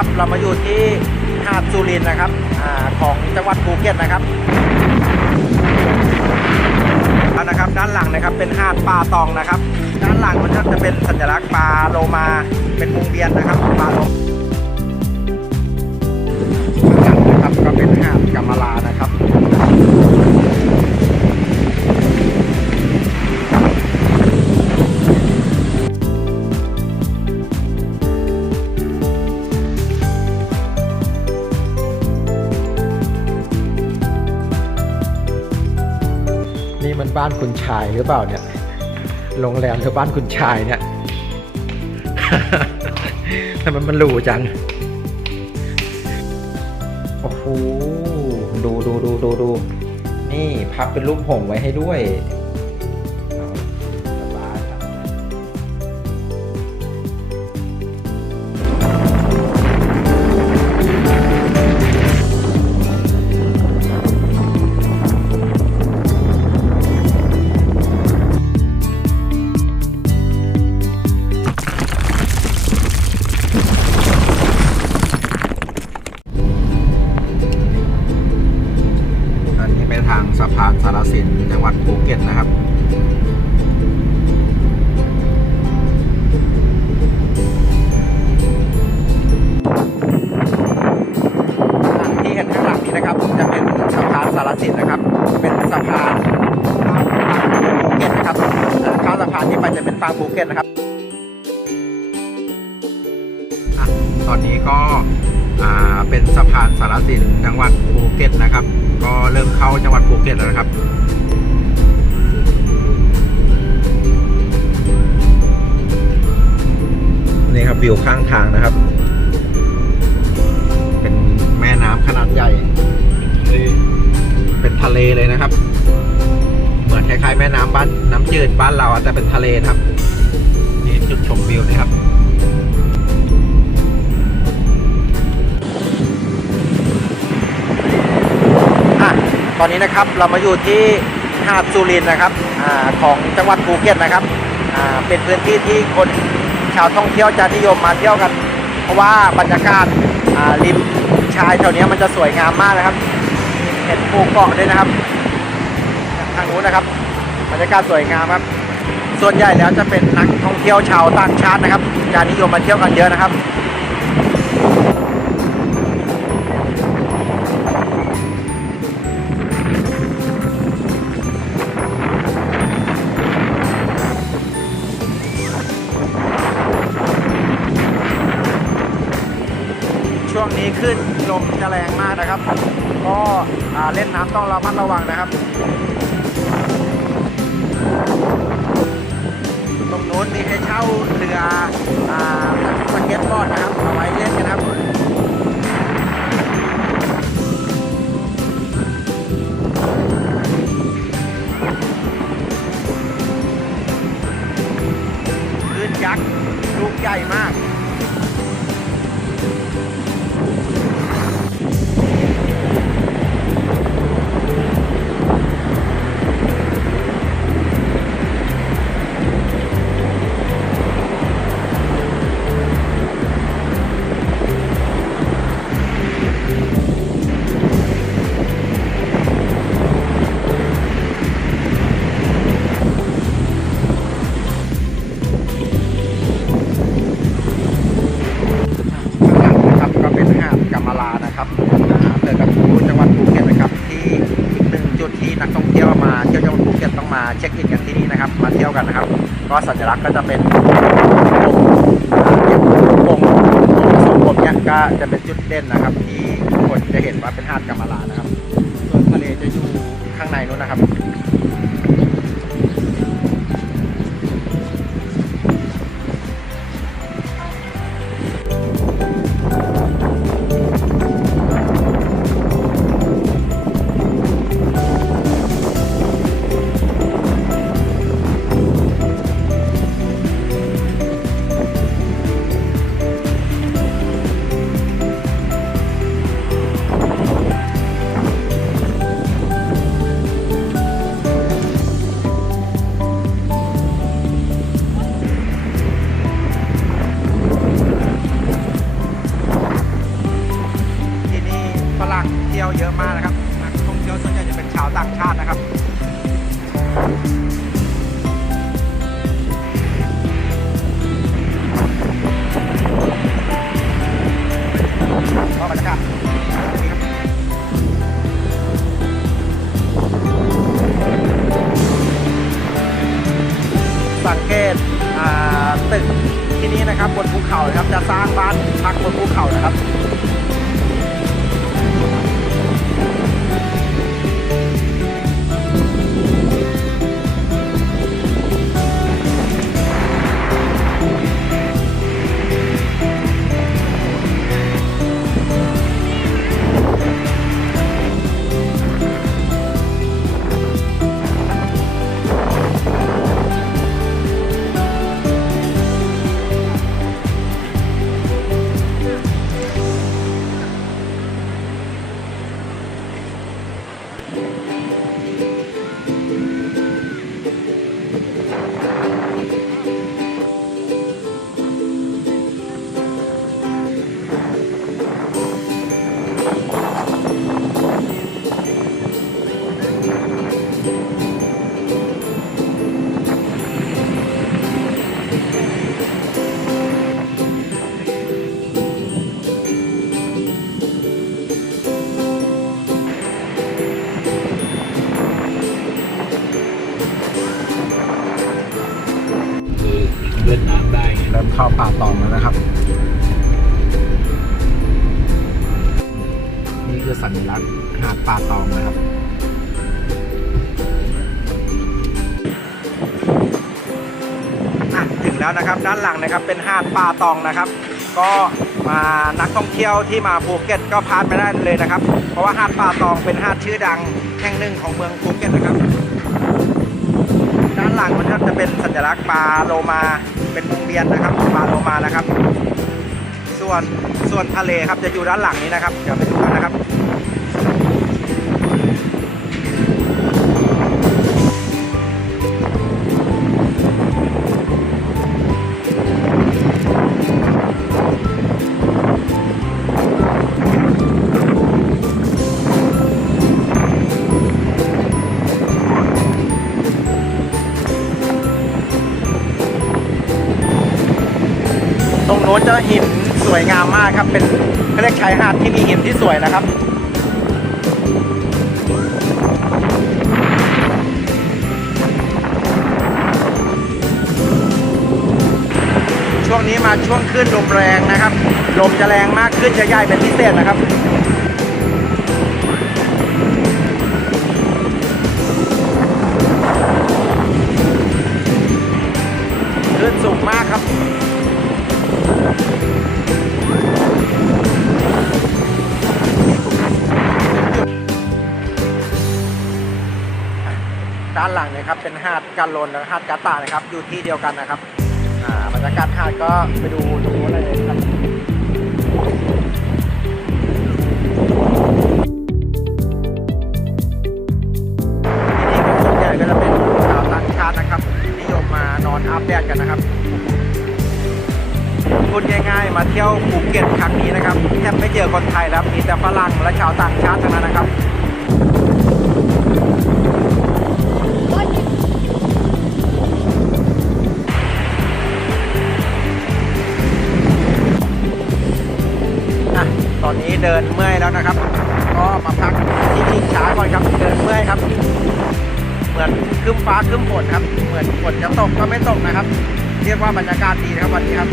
นะครับ เรามาอยู่ที่หาดสุรินนะครับอของจังหวัดภูเก็ตนะครับแล้วนะครับด้านหลังนะครับเป็นหาดปลาตองนะครับ ด้านหลังมันก็จะเป็นสัญลักษณ์ปลาโลมาเป็นวงเวียนนะครับปลาโลข้างหลังนะครับก็เป็นหาดกัมมาลานะครับ บ้านคุณชายหรือเปล่าเนี่ย โรงแรมหรือบ้านคุณชายเนี่ยทำไมมันหรูจัง โอ้โห ดูดูดูดูดู นี่พับเป็นรูปหงไว้ให้ด้วย หวัดภูเก็ตนะครับ ก็เริ่มเข้าจังหวัดภูเก็ตแล้วนะครับนี่ครับวิวข้างทางนะครับ เป็นแม่น้ำขนาดใหญ่ เป็นทะเลเลยนะครับ เหมือนคล้ายๆแม่น้ำบ้านน้ำจืดบ้านเราแต่เป็นทะเลครับ นี่จุดชมวิวนะครับ ตอนนี้นะครับเรามาอยู่ที่หาดสุรินนะครับอของจังหวัดภูเก็ตนะครับเป็นพื้นที่ที่คนชาวท่องเที่ยวจะนิยมมาเที่ยวกัน เพราะว่าบรรยากาศริมชายแถวนี้มันจะสวยงามมากนะครับ เห็นภูเกาะด้วยนะครับ ทางนู้นนะครับ บรรยากาศสวยงามครับ ส่วนใหญ่แล้วจะเป็นนักท่องเที่ยวชาวต่างชาตินะครับจะนิยมมาเที่ยวกันเยอะนะครับ ขึ้นลมจะแรงมากนะครับ ก็เล่นน้ำต้องระมัดระวังนะครับ ตรงนู้นมีให้เช่าเรืออสเก็ตบอร์ดนะครับ เก็ตต้องมาเช็คอินกันที่นี่นะครับ มาเที่ยวกันนะครับ ก็สัญลักษณ์ก็จะเป็นวงวงผสมเนี่ยก็จะเป็นจุดเด่นนะครับ ที่คนจะเห็นว่าเป็นหาดกัมมาลานะครับ ส่วนทะเลจะอยู่ข้างในนู้นนะครับ เริ่มเข้าป่าตองแล้วนะครับ นี่คือสัญลักษณ์หาดป่าตองนะครับถึงแล้วนะครับด้านหลังนะครับเป็นหาดป่าตองนะครับ ก็มานักท่องเที่ยวที่มาภูเก็ตก็พลาดไม่ได้เลยนะครับ เพราะว่าหาดป่าตองเป็นหาดชื่อดังแห่งหนึ่งของเมืองภูเก็ตนะครับ ด้านหลังมันก็จะเป็นสัญลักษณ์ปลาโลมา เป็นวงเวียนนะครับปลาโลมานะครับ ส่วนส่วนทะเลครับจะอยู่ด้านหลังนี้นะครับเดี๋ยวไปดูกันนะครับ หินสวยงามมากครับ เป็นเขาเรียกชายหาดที่มีหินที่สวยนะครับช่วงนี้มาช่วงขึ้นลมแรงนะครับ ลมจะแรงมากขึ้นจะใหญ่เป็นพิเศษนะครับังเนะครับเป็นหาดกาลนและหาดกาตานะครับอยู่ที่เดียวกันนะครับบรรยากาศหาดก็ไปดูตรงนู้นเลยครับที่นี่ก็ส่วนใหญ่ก็จะเป็นชาวต่างชาตินะครับนิยมมานอนอาบแดดกันนะครับพูดง่ายๆมาเที่ยวภูเก็ตครั้งนี้นะครับแทบไม่เจอคนไทยแล้วมีแต่ฝรั่งและชาวต่างชาติทั้งนั้นนะครับ ดินเมื่อยแล้วนะครับ ก็มาพักที่ชิงช้าก่อนครับเดินเมื่อยครับ เหมือนคึ้มฟ้าคึ้มฝนครับ เหมือนฝนจะตกก็ไม่ตกนะครับ เรียกว่าบรรยากาศดีนะครับวันนี้ครับ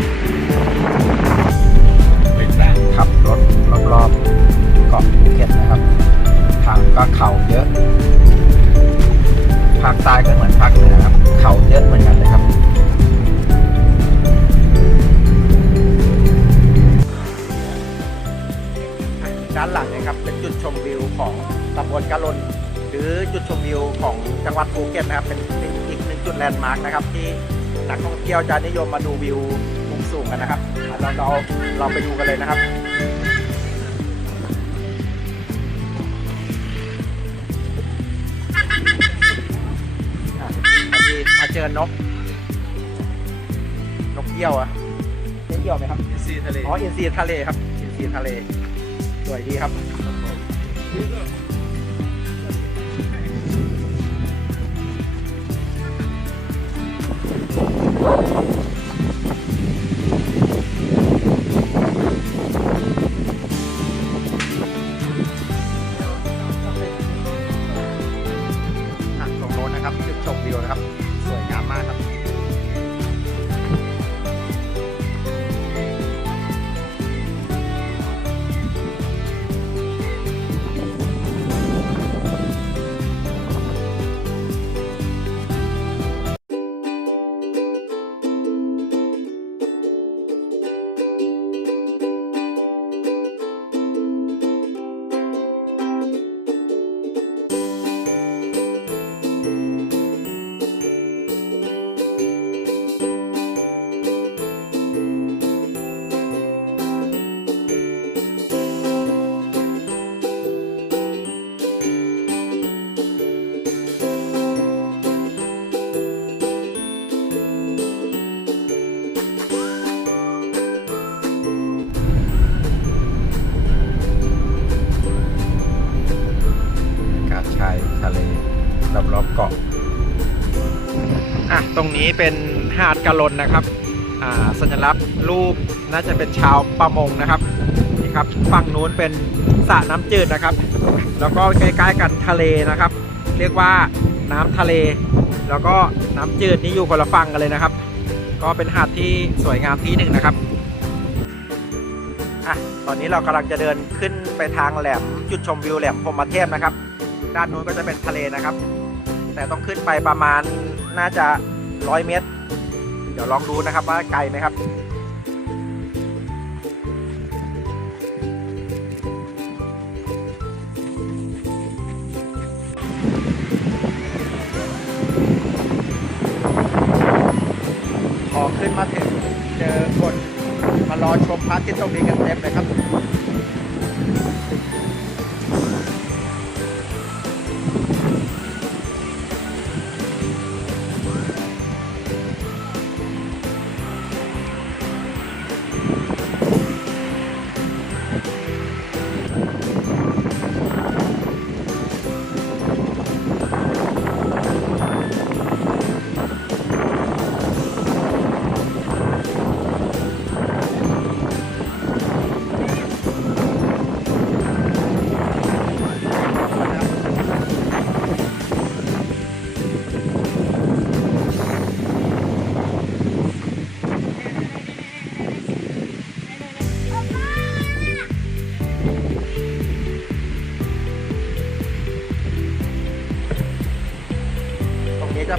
ป็นสร้างขับรถรอบๆเกาะภูเก็ตนะครับ ทางก็เขาเยอะภาคใต้ก็เหมือนภาคเหนือครับ เขาเยอะเหมือนกันเลยครับ ด้านหลังเนะครับเป็นจุดชมวิวของตำบลกะลนหรือจุดชมวิวของจังหวัดภูเก็ตนะครับเป็นอีกหนึ่งจุดแลนด์มาร์กนะครับที่นักท่องเที่ยวจะนิยมมาดูวิวมุมสูงกันนะครับอะเราเราเราไปดูกันเลยนะครับอะพอดีมาเจอนก นกเกี้ยวอะเห็นเกี้ยวไหมครับซีทะเลอ๋ออินทรีทะเลครับอินทรีทะเล สวยดีครับ หาดกะลนนะครับอ่าสัญลักษณ์รูปน่าจะเป็นชาวประมงนะครับนี่ครับฝั่งนู้นเป็นสระน้ำจืดนะครับ แล้วก็ใกล้ๆกันทะเลนะครับ เรียกว่าน้ำทะเล แล้วก็น้ำจืดนี่อยู่คนละฝั่งกันเลยนะครับ ก็เป็นหาดที่สวยงามที่หนึ่งนะครับอะตอนนี้เรากำลังจะเดินขึ้นไปทางแหลมจุดชมวิวแหลมพรมเทพนะครับ ด้านนู้นก็จะเป็นทะเลนะครับ แต่ต้องขึ้นไปประมาณน่าจะร้อยเมตร ดี๋ยวลองดูนะครับว่าไกลไหมครับพอขึ้นมาถึงเจอคนมารอชมพระอาทิตย์ตรงนี้กันเต็มเลยครับ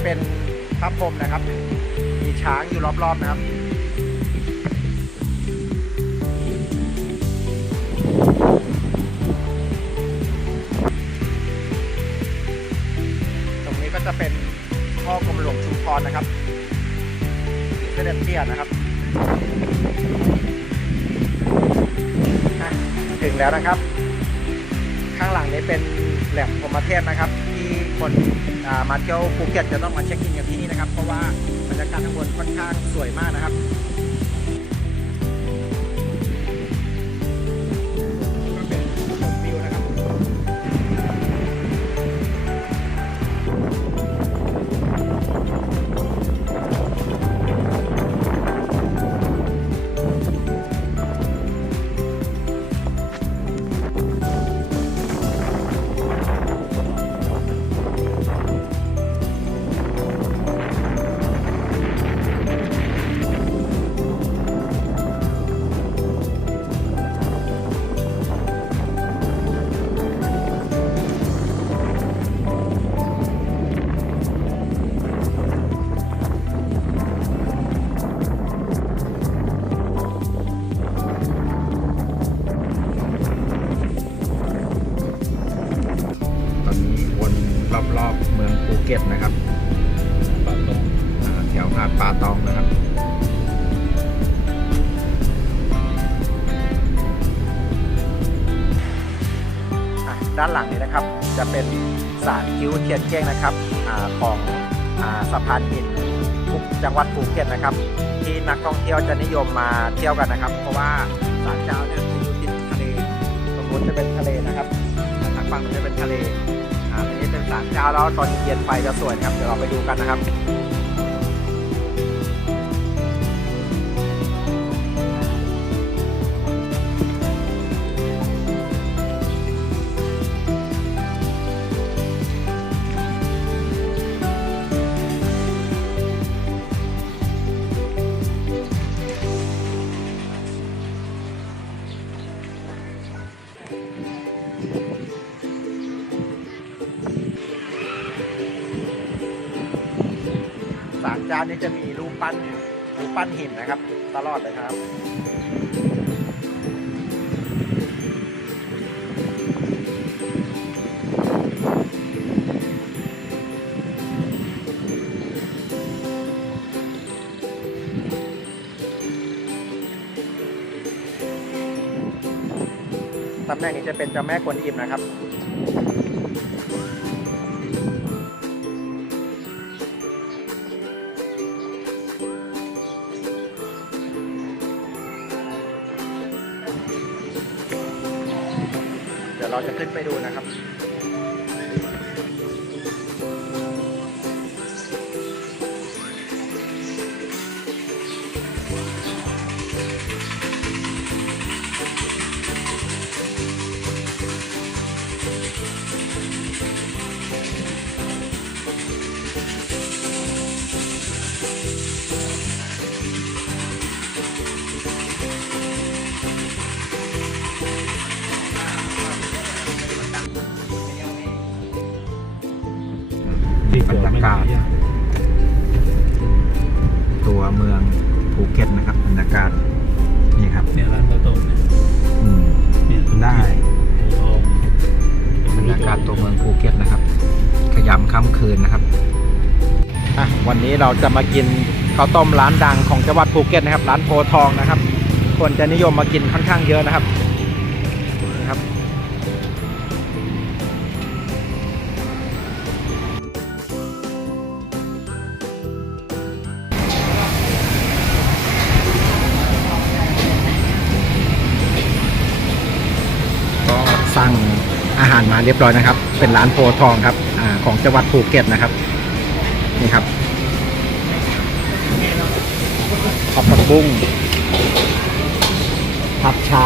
เป็นพระพรมนะครับ มีช้างอยู่รอบๆนะครับตรงนี้ก็จะเป็นพ่อกรมหลวงชุมพรนะครับเสด็จเตี้ยนะครับ ถึงแล้วนะครับ ข้างหลังนี้เป็นแหลมพรมเทพนะครับ ที่คน มาเที่ยวภูเก็ตจะต้องมาเช็คอินกันที่นี่นะครับ เพราะว่าบรรยากาศข้างบนค่อนข้างสวยมากนะครับ สารคิ้วเทียนเก้งนะครับอของอสะพานหินภูจังหวัดภูเก็ตนะครับ ที่นักท่องเที่ยวจะนิยมมาเที่ยวกันนะครับ เพราะว่าศาลเจ้าเนี่ยจะอยู่ติดทะเลตรงนู้นจะเป็นทะเลนะครับทางฝั่งนู้นจะเป็นทะเลอ่าอันนี้เป็นศาลเจ้าแล้วตอนเย็นไปจะสวยครับเดี๋ยวเราไปดูกันนะครับ ปั้นหินนะครับ ตลอดเลยครับตำแหน่งนี้จะเป็นเจ้าแม่กวนอิมนะครับ จะขึ้นไปดูนะครับ เราจะมากินข้าวต้มร้านดังของจังหวัดภูเก็ตนะครับ ร้านโพทองนะครับ คนจะนิยมมากินค่อนข้างเยอะนะครับนะครับก็สั่งอาหารมาเรียบร้อยนะครับ เป็นร้านโพทองครับอของจังหวัดภูเก็ตนะครับ นี่ครับ ข้าวผัดบุ้งผัดชา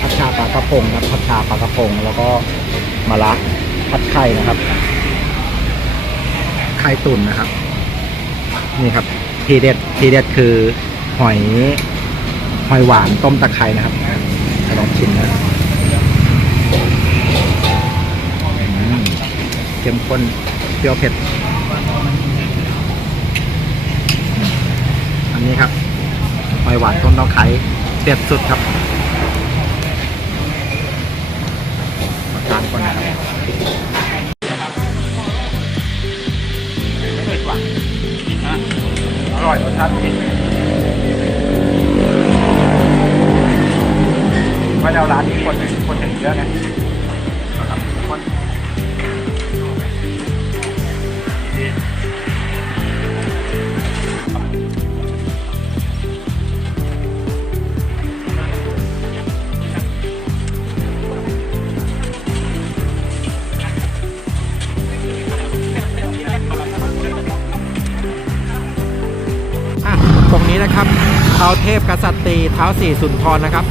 ผัดชาปลากระพงครับผัดชาปลากระพงแล้วก็มะระผัดไข่นะครับ ไข่ตุ๋นนะครับ นี่ครับ ทีเด็ดทีเด็ดคือหอยหอยหวานต้มตะไคร้นะครับลองชิมนะเข้มข้นเปรี้ยวเผ็ด อันนี้ครับ อยหวานต้นตะไคร้เด็ดสุดครับมาทานก่อนนะครับอร่อยรสชาติดีว่าเราร้านนี้คนคนถึงเยอะไง ษัตรีเท้าสี่สุนทรนะครับ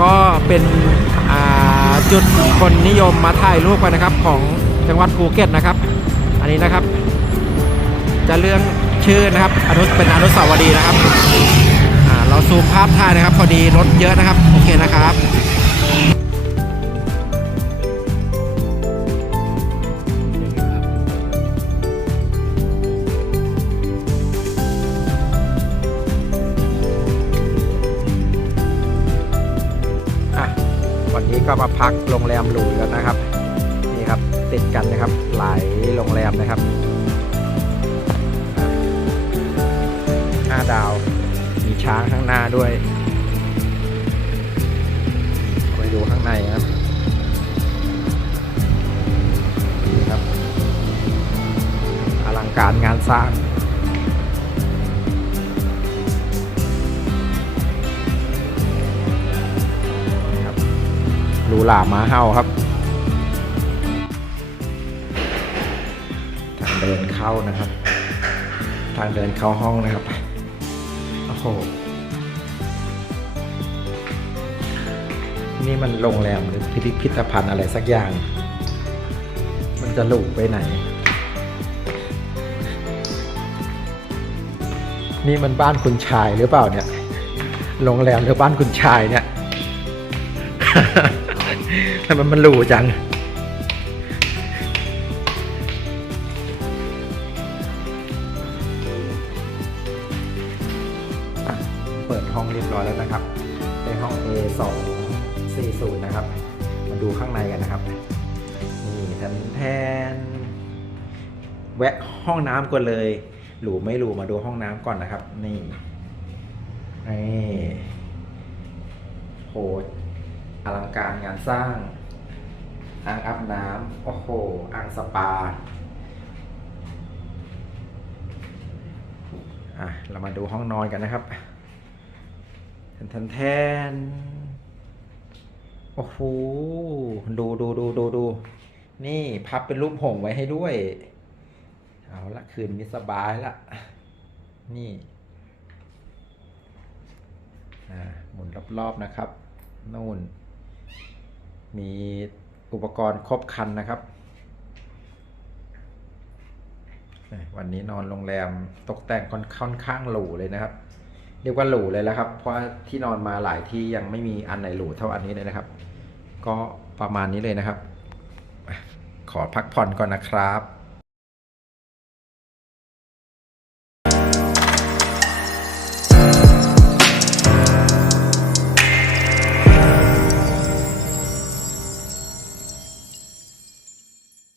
ก็เป็นจุดคนนิยมมาถ่ายรูปกันนะครับ ของจังหวัดภูเก็ตนะครับ อันนี้นะครับ จะเรื่องชื่อนะครับอนุเป็นอนุสาวรีย์นะครับเราซูมภาพถ่ายนะครับ พอดีรถเยอะนะครับ โอเคนะครับ ก็มาพักโรงแรมหรูกันนะครับ นี่ครับติดกันนะครับหลายโรงแรมนะครับห้าดาว มีช้างข้างหน้าด้วยไปดูข้างในนะครับนี่ครับ อลังการงานสร้าง หรูหรามาเห่าครับ ทางเดินเข้านะครับ ทางเดินเข้าห้องนะครับ โอ้โห นี่มันโรงแรมหรือพิพิธภัณฑ์อะไรสักอย่าง มันจะหลูไปไหน นี่มันบ้านคุณชายหรือเปล่าเนี่ย โรงแรมหรือบ้านคุณชายเนี่ย ทำไมมันหรูจัง เปิดห้องเรียบร้อยแล้วนะครับ เป็นห้อง A 2 4 0นะครับ มาดูข้างในกันนะครับ นี่แทนแทน แวะห้องน้ำก่อนเลย หรูไม่หรูมาดูห้องน้ำก่อนนะครับ นี่ นี่โห อลังการงานสร้าง อ่างอาบน้ำ โอ้โห อ่างสปา อะ เรามาดูห้องนอนกันนะครับแทนแทนแทนโอ้โห ดูดูดูดูดู นี่พับเป็นรูปหงไว้ให้ด้วย เอาละคืนนี้สบายละนี่อ่าหมุนรอบๆนะครับ นู่น มีอุปกรณ์ครบครันนะครับ วันนี้นอนโรงแรมตกแต่งค่อนค่อนข้างหรูเลยนะครับ เรียกว่าหรูเลยแล้วครับ เพราะที่นอนมาหลายที่ยังไม่มีอันไหนหรูเท่าอันนี้เลยนะครับ ก็ประมาณนี้เลยนะครับ ขอพักผ่อนก่อนนะครับ